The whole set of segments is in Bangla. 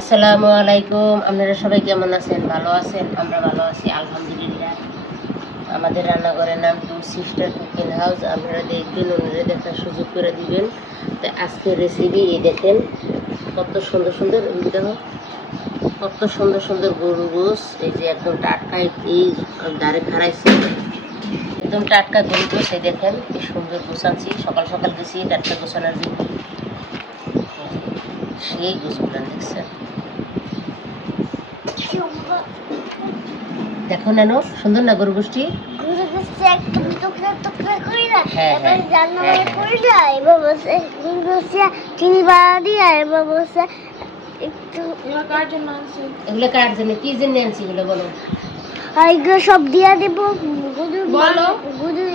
আসসালামু আলাইকুম। আপনারা সবাই কেমন আছেন? ভালো আছেন? আমরা ভালো আছি আলহামদুলিল্লাহ। আমাদের রান্নাঘরের নাম টু সিস্টার কুকিং হাউস। আপনারা দেখবেন, ওনারা দেখার সুযোগ করে দিবেন। তো আজকের রেসিপি এই দেখেন, কত সুন্দর সুন্দর দেখো, কত সুন্দর সুন্দর গরু গোস। এই যে একদম টাটকা, এই ধারে খাড়াইছে, একদম টাটকা গরু গোস। এই দেখেন কি সুন্দর গোছাচ্ছি, সকাল সকাল গেছি টাটকা গোছানোর জন্য। সেই গোসগুলো দেখছেন, দেখো না সুন্দর না গরু গোষ্ঠী। এগুলো কার জন্য, কি জন্য আনছি এগুলো বলো? এগুলো সব দিয়া দেব বলো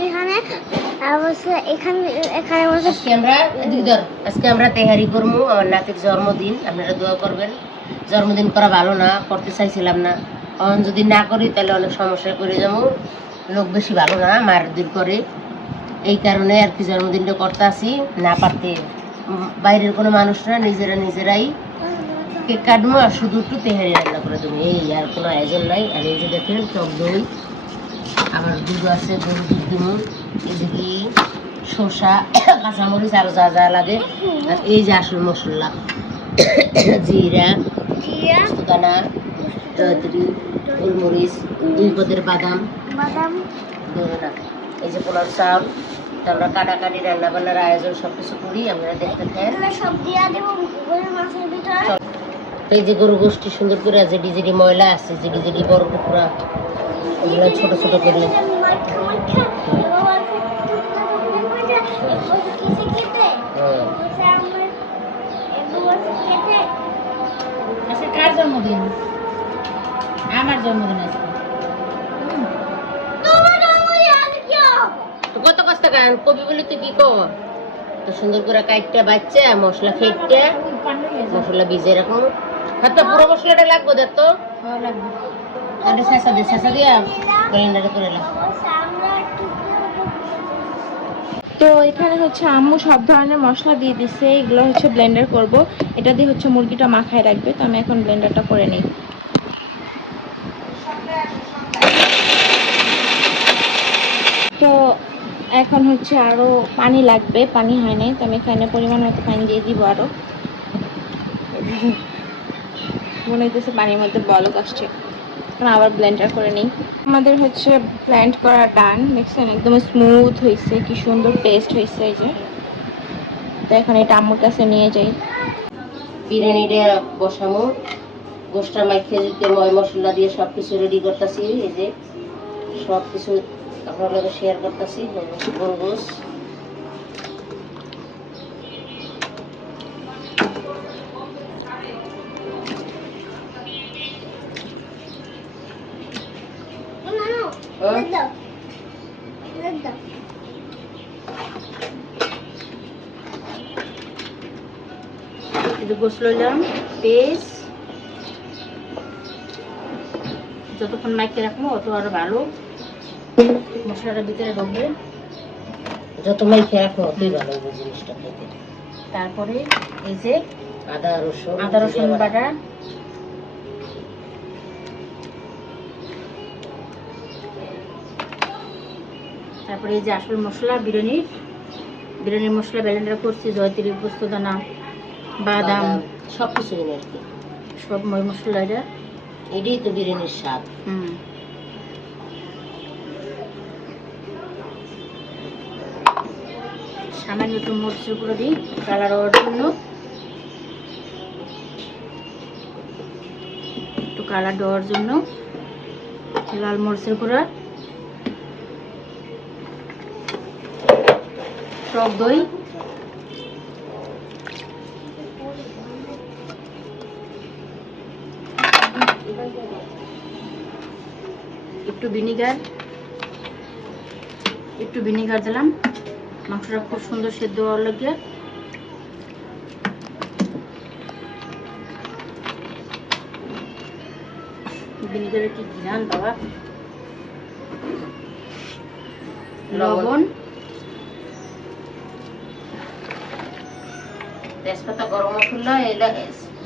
এখানে আজকে আমরা তেহারি করবো। আমার নাতির জন্মদিন, আপনারা দোয়া করবেন। জন্মদিন করা ভালো না, করতে চাইছিলাম না। যদি না করি তাহলে অনেক সমস্যায় পড়ে যাবো। লোক বেশি ভালো না, মারধর করে। এই কারণে আর কি জন্মদিনটা করতে আসি না পারতে। বাইরের কোনো মানুষরা নিজেরাই কেক কাটবো আর শুধু একটু তেহারি রান্না করে দেবো, এই আর কোনো আয়োজন নাই। আর এই যে দেখেন টক দই, আবার দুধ আছে, গরুর দুধ দেবো। এই যে কি শসা, কাঁচামরিচ, আরও যা যা লাগে। আর এই যে আসল মশলা, জিরা, পোস্তদানা, জয়ত্রী, গোলমরিচ, 2 পদের বাদাম, ধরে না। এই যে পোলার চাউল। তো আমরা কাটাকাটি রান্না বান্নার আয়োজন সব কিছু করি, আপনারা দেখতে থাকেন। এই যে গরু গোষ্ঠী সুন্দর করে যেটি যেটি ময়লা আছে, যেটি যেটি বড় টুকরা, ওগুলো ছোট ছোট করে কার জন্মদিন? আমার জন্মদিন আজকে। কত কষ্ট গান কবি বলি তুই কি কর? তো সুন্দর করে কাইটটা বাচ্চা মশলা ফেটটা মশলা ভিজে রাখুন। হাতে পুরো মশলাটা লাগবে, দেখ তো লাগবে। শেষা দিয়া গ্রাইন্ডারে করে লাগ। তো এখানে হচ্ছে আম্মু সব ধরনের মশলা দিয়ে দিছে, এগুলো হচ্ছে ব্লেন্ডার করব। এটা দিয়ে হচ্ছে মুরগিটা মাখায় রাখবে। তো আমি এখন ব্লেন্ডারটা করে নিই। তো এখন হচ্ছে আরো পানি লাগবে, পানি হয় নাই, তো আমি এখানে পরিমাণ মতো পানি দিয়ে দিব। আরো মনে হইতেছে পানির মধ্যে বলক আসছে। আবার ব্লেন্ডার করে নিই। আমাদের হচ্ছে ব্লেন্ড করা ডান, দেখছেন একদম স্মুথ হয়েছে, কি সুন্দর পেস্ট হয়েছে। এই যে, তো এখন এটা আম্মুর কাছে নিয়ে যাই। বিরিয়ানিটা বসামো, গোষ্ঠটা মাখিয়ে দিতে ময় মশলা দিয়ে সব কিছু রেডি করতেছি। এই যে সব কিছু আপনার লগে শেয়ার করতেছি। গরু গোশ, গোশ লইলাম, পেস্ট। যতক্ষণ মাইকে রাখবো অত আরো ভালো মশলাটা ভিতরে ঢুকবে। যত মাইকে রাখবো অতই ভালো হবে জিনিসটা খেতে। তারপরে এই যে আদা রসুন বাটা, তারপরে এই যে আসল মশলা বিরিয়ানির মশলা ব্লেন্ডার করছি, জয়ত্রী, পোস্তদানা, বাদাম সব কিছু এনে আর কি, সব ময় মশলা। এটাই তো বিরিয়ানির স্বাদ। সামান্য একটু মরিচের গুঁড়ো দিই কালার হওয়ার জন্য, একটু কালার দেওয়ার জন্য লাল মরিচের গুঁড়া, টক দই, একটু ভিনিগার দিলাম মাংসটা খুব সুন্দর সেদ্ধ হওয়ার লাগিয়ে। ভিনিগারের কি ঘ্রাণ বাবা। লবণ, তেজপাতা, গরম মশলা, এলাচ,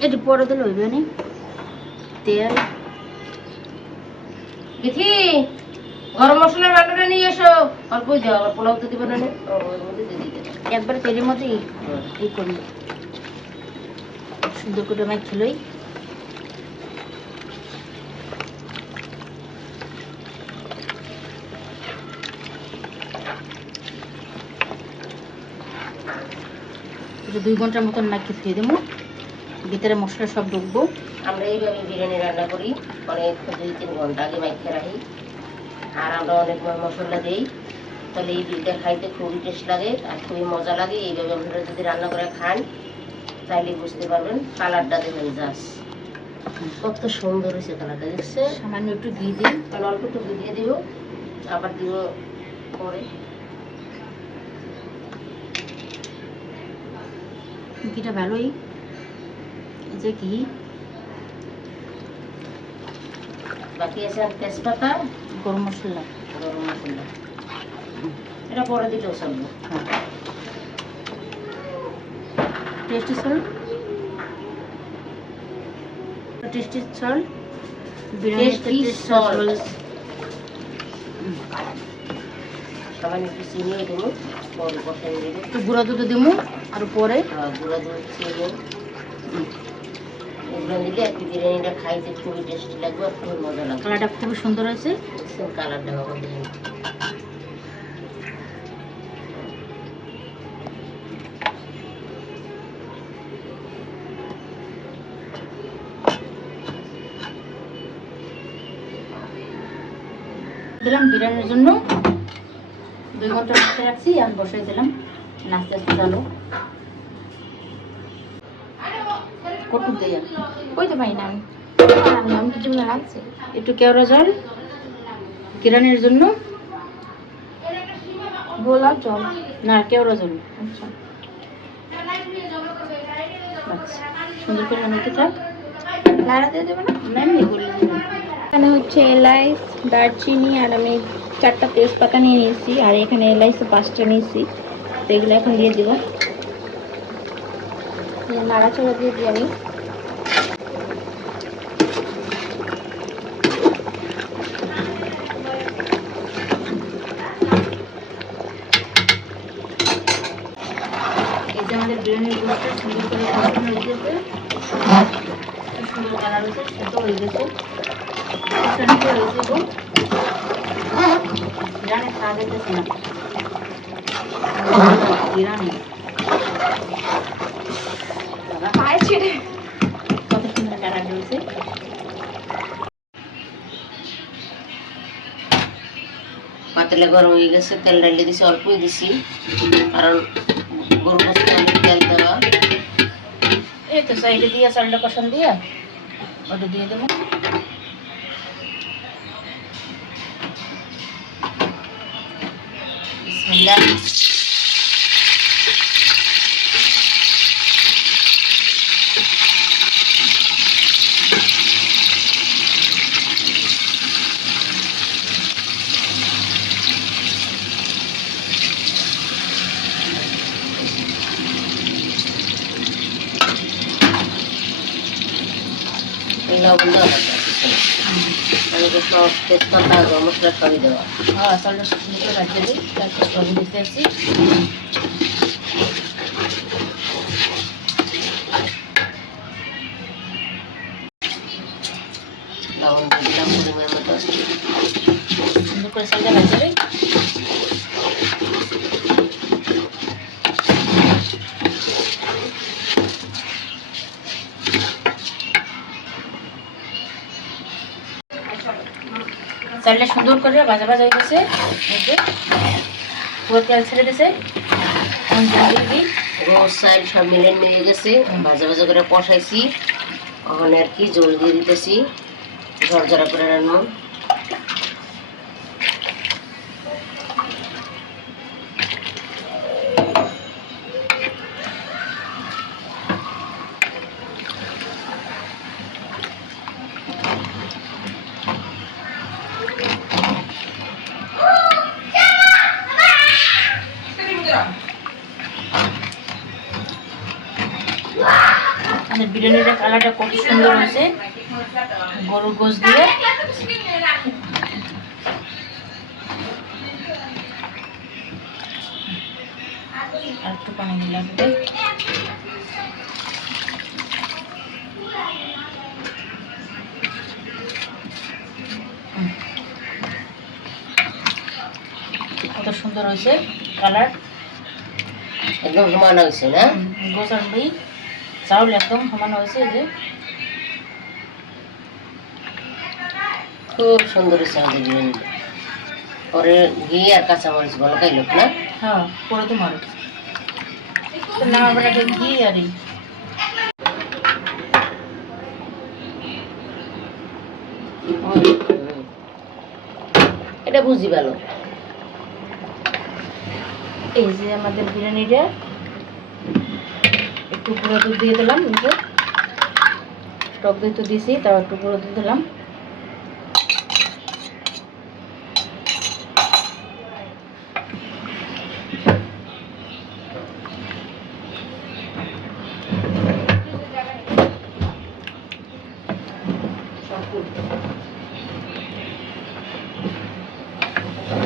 একটু পরে দিলে হইবে নি তেল বিথি গরম মশলার বাটাটা নিয়ে এসো অল্পই দাও আবার পোলাও তো দিবে না নে। ওর মধ্যে দিয়ে দিতে দাও। একবার তেলের মধ্যে এই করি সুন্দর করে মাছ ছিলই এটা 2 ঘন্টার মতন মাখিয়ে থুয়ে দেবো ভিতরে মশলা সব ঢুকবো আমরা এইভাবে বিরিয়ানি রান্না করি অনেক 2-3 ঘন্টা আগে মাইখে রাখি আর আমরা অনেক মশলা দিই তাহলে এই বিলটা খাইতে খুবই টেস্ট লাগে আর খুবই মজা লাগে এইভাবে আপনারা যদি রান্না করে খান তাইলে বুঝতে পারবেন কালারটা দেখবেন জাস্ট কত সুন্দর হয়েছে কালারটা দেখছে সামান্য একটু ঘি দিই তাহলে অল্প একটু ঘি দিয়ে দিব আবার দিব পরে ঘিটা ভালোই এই যে ঘি বাকি আছে তেজপাতা গরম মশলা গরম মশলা এটা পরে দিলেও চলবে টেস্টি সল টেস্টি সল টেস্টি সল্ট সামান্য একটু চিনিও দেবো পরে বসাই দেবো একটু গুঁড়া দুধ দেবো আর পরে গুঁড়া দুধ চিনি এগুলো দিলে আর কি বিরিয়ানিটা খাইতে খুবই টেস্টি লাগবে আর খুবই মজা লাগবে কালারটা খুবই সুন্দর হয়েছে দেখছেন কালারটা বাবা দেখুন দিলাম বিরিয়ানির জন্য 2 ঘন্টা বসে রাখছি আমি বসাই দিলাম নাচতে আস্তে চালো কটু দেয়া কইতে পারি না আমি কিছু না রাখছি একটু কেওড়া জল বিরিয়ানির জন্য গোলাপ জল না কেওড়া জল আচ্ছা আচ্ছা সুন্দর করে নামাতে থাক লাড়া দিয়ে দেবে না না এমনি করলে দেবো। এখানে হচ্ছে এলাইচ দারচিনি আর আমি 4টা তেজপাতা নিয়ে নিয়েছি আর এখানে এলাইচও 5টা নিয়েছি তো এগুলো এখন দিয়ে দিব নাড়াচাড়া দিয়ে দিই আমি এই যে আমাদের বিরিয়ানির গুঁড়োটা সুন্দর করে কষানো হয়ে গেছে কি সুন্দর কালার হয়েছে সেটা হয়ে গেছে কষানো করে হয়ে যাবো বিরিয়ানি খাওয়া যেতেছে না বিরিয়ানি পায়ে ছেড়ে কত সুন্দর কালার হয়েছে পাতলা গরম হয়ে গেছে তেল ডালিয়ে দিছি অল্পই দিছি কারণ গরু গোস্ত তেল দেওয়া এই তো সাইডে দিয়ে চালটা কষান দিয়ে ওটা দিয়ে দেবো বিসমিল্লাহ লবণ দেওয়া আমি তো সব তেজপাতা গরম মশলা সবই দেওয়া হ্যাঁ চালটা সুন্দর করে রাখিয়ে দিই তারপর লবণ দিতে আসছি লবণ দিয়ে দিলাম পরিমাণ মতো সুন্দর করে চালটা রাখিয়ে দিই চালটা সুন্দর করে ভাজা ভাজা হয়ে গেছে এই যে পুরো তেল ছেড়ে দিয়েছে এখন জল দিয়ে দিই রোজ সাইড সব মিলে গেছে ভাজা ভাজা করে কষাইছি ওখানে আর কি জল দিয়ে দিতেছি ঝরঝরা করে রান্না আমাদের বিরিয়ানিটা কালার কালারটা কত সুন্দর হয়েছে গরুর গোশ দিয়ে। আর একটু পানি দিলাম। কত সুন্দর হয়েছে কালার, একদম সমান হয়েছে না? গোসার বই চাউল একদম সমান হয়েছে। এই যে খুব সুন্দর হয়েছে আমাদের বিরিয়ানি। পরে ঘি আর কাঁচামরিচ ভালো খাইল না? হ্যাঁ পরে তো মারো না আবার একটা ঘি আর এই এটা বুঝি ভালো। এই যে আমাদের বিরিয়ানিটা একটু গুঁড়ো দুধ দিয়ে দিলাম। এই যে টক দই তো দিয়েছি, তাও একটু গুঁড়ো দুধ দিলাম।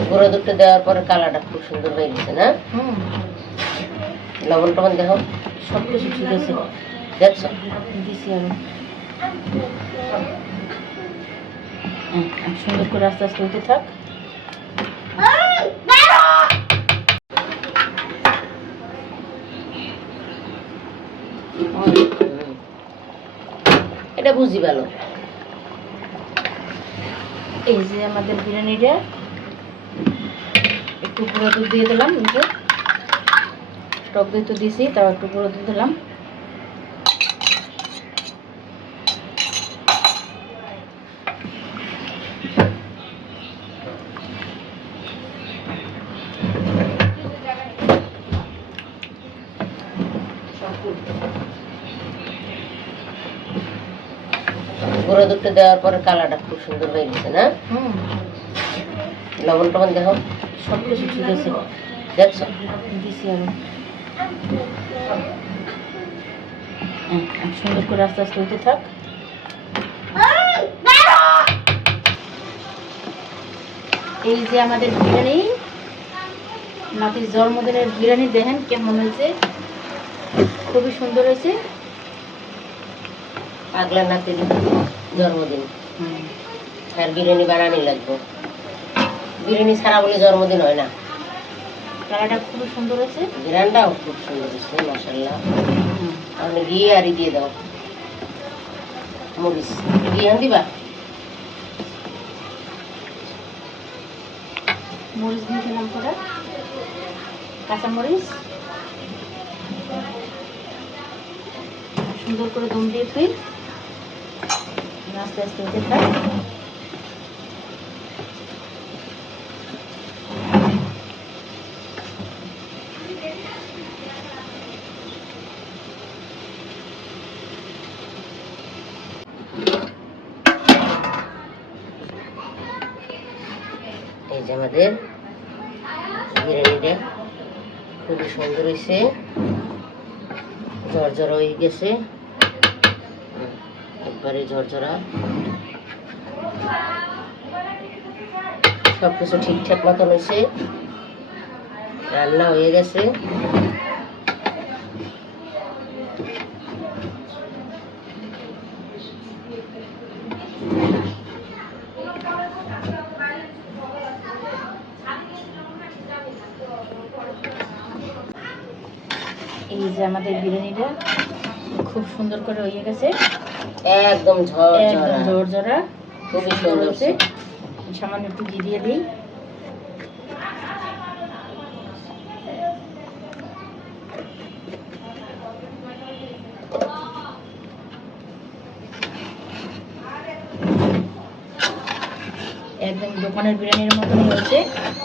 গুঁড়ো দুধটা দেওয়ার পরে কালারটা খুব সুন্দর হয়ে গেছে না? লবণ টবণ দেখো, সব কিছু ঠিক আছে, দেখছো? দিছি আরো। সুন্দর করে আস্তে আস্তে হইতে থাক। এটা বুঝি ভালো। এই যে আমাদের বিরিয়ানিটা একটু গুঁড়ো দুধ দিয়ে দিলাম। এই যে টক দই তো দিয়েছি, তাও একটু গুঁড়ো দুধ দিলাম। গুঁড়ো দুধটা দেওয়ার পরে কালারটা খুব সুন্দর হয়ে গেছে না? লবণ টবণ দেখো, সব কিছু ঠিক আছে, দেখছো? দিছি আরো। সুন্দর করে আস্তে আস্তে হইতে থাক। এই যে আমাদের বিরিয়ানি, নাতির জন্মদিনের বিরিয়ানি, দেখেন কেমন হয়েছে, খুবই সুন্দর হয়েছে। পাগলা নাতির জন্মদিন, আর বিরিয়ানি বানানি লাগবে। বিরিয়ানি ছাড়া বলে জন্মদিন হয় না। কালারটা খুবই সুন্দর হয়েছে। বিরিয়ানিটাও খুব সুন্দর হয়েছে মাশাআল্লাহ। আপনি ঘি আরই দিয়ে দাও, মরিচ ঘি দিবা। মরিচ দিয়ে দিলাম পরে, কাঁচা মরিচ। সুন্দর করে দম দিয়ে তুই আস্তে আস্তে হতে থাক। এই যে আমাদের বিরিয়ানিটা খুবই সুন্দর হয়েছে, ঝরঝরা হয়ে গেছে, একবারে ঝরঝরা। সবকিছু ঠিকঠাক মতন হয়েছে, রান্না হয়ে গেছে। এই যে আমাদের বিরিয়ানিটা খুব সুন্দর করে হয়ে গেছে, একদম একদম ঝরঝরা, ঝরঝরা, খুবই সুন্দর হয়েছে। সামান্য একটু ঘি দিয়ে দিই। একদম দোকানের বিরিয়ানির মতনই হয়েছে।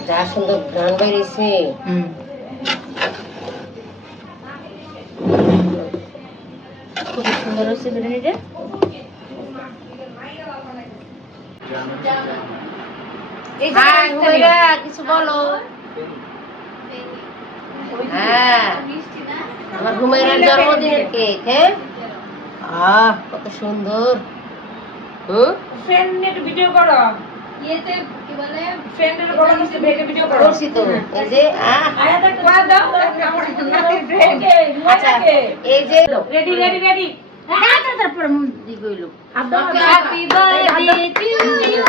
যা সুন্দর গান বেরিয়েছে। খুবই সুন্দর হয়েছে বিরিয়ানিটা। কিছু বলো। হ্যাঁ, আমার হুমায়রার জন্মদিনের কেক। হ্যাঁ, কত সুন্দর। হুম, ফ্রেন্ড নিয়ে একটু ভিডিও করো। ইয়েতে কি বলে ফ্রেন্ডের বড় কিছু ভেগে ভিডিও করো। করছি তো। এই যে আয়াত একটা কোয়া দাও। আমার ফ্রেন্ড আচ্ছা, এই যে রেডি রেডি রেডি। তারপরে দিব হইলো। Happy birthday to you.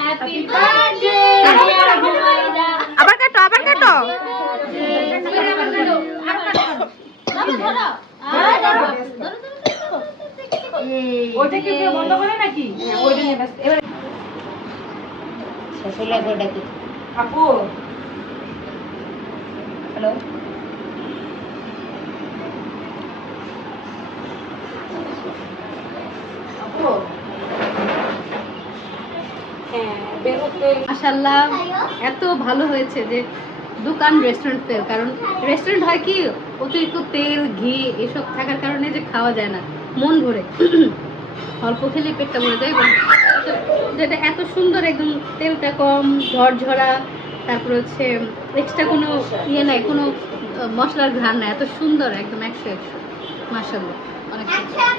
Happy birthday আবার কাটো আবার কাটো। ওইটা কি কেউ বন্ধ করে নাকি? ওইটা নিয়ে ব্যস্ত। এবার শ্বশুর লাগবে ডাকি। আপু হ্যালো আপু হ্যাঁ বের হতে মাশাআল্লাহ এত ভালো হয়েছে যে দোকান রেস্টুরেন্ট ফেল, কারণ রেস্টুরেন্ট হয় কি অতিরিক্ত তেল ঘি এসব থাকার কারণে যে খাওয়া যায় না, মন ভরে অল্প খেলে পেটটা ভরে যায়। এবং যেটা এত সুন্দর, একদম তেলটা কম, ঝরঝরা, তারপর হচ্ছে এক্সট্রা কোনো ইয়ে নাই, কোনো মশলার ঘ্রাণ নাই, এত সুন্দর একদম 100 মাশাআল্লাহ অনেক সুন্দর।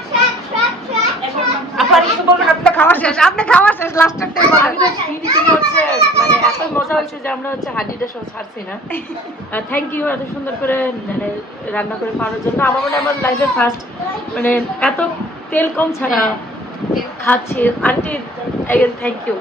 আপনার কিছু বলবেন? আপনি খাওয়া শেষ, আপনি খাওয়া শেষ, লাস্টের টাইম আমি তো ফিনিশিং হচ্ছে মানে এত মজা হচ্ছে যে আমরা হচ্ছে হাডিটা সব ছাড়ছি না। থ্যাংক ইউ এত সুন্দর করে মানে রান্না করে খাওয়ানোর জন্য। আমার মনে হয় আমার লাইফে ফার্স্ট মানে এত তেল কম ছাড়া খাচ্ছি। Aunty thank you.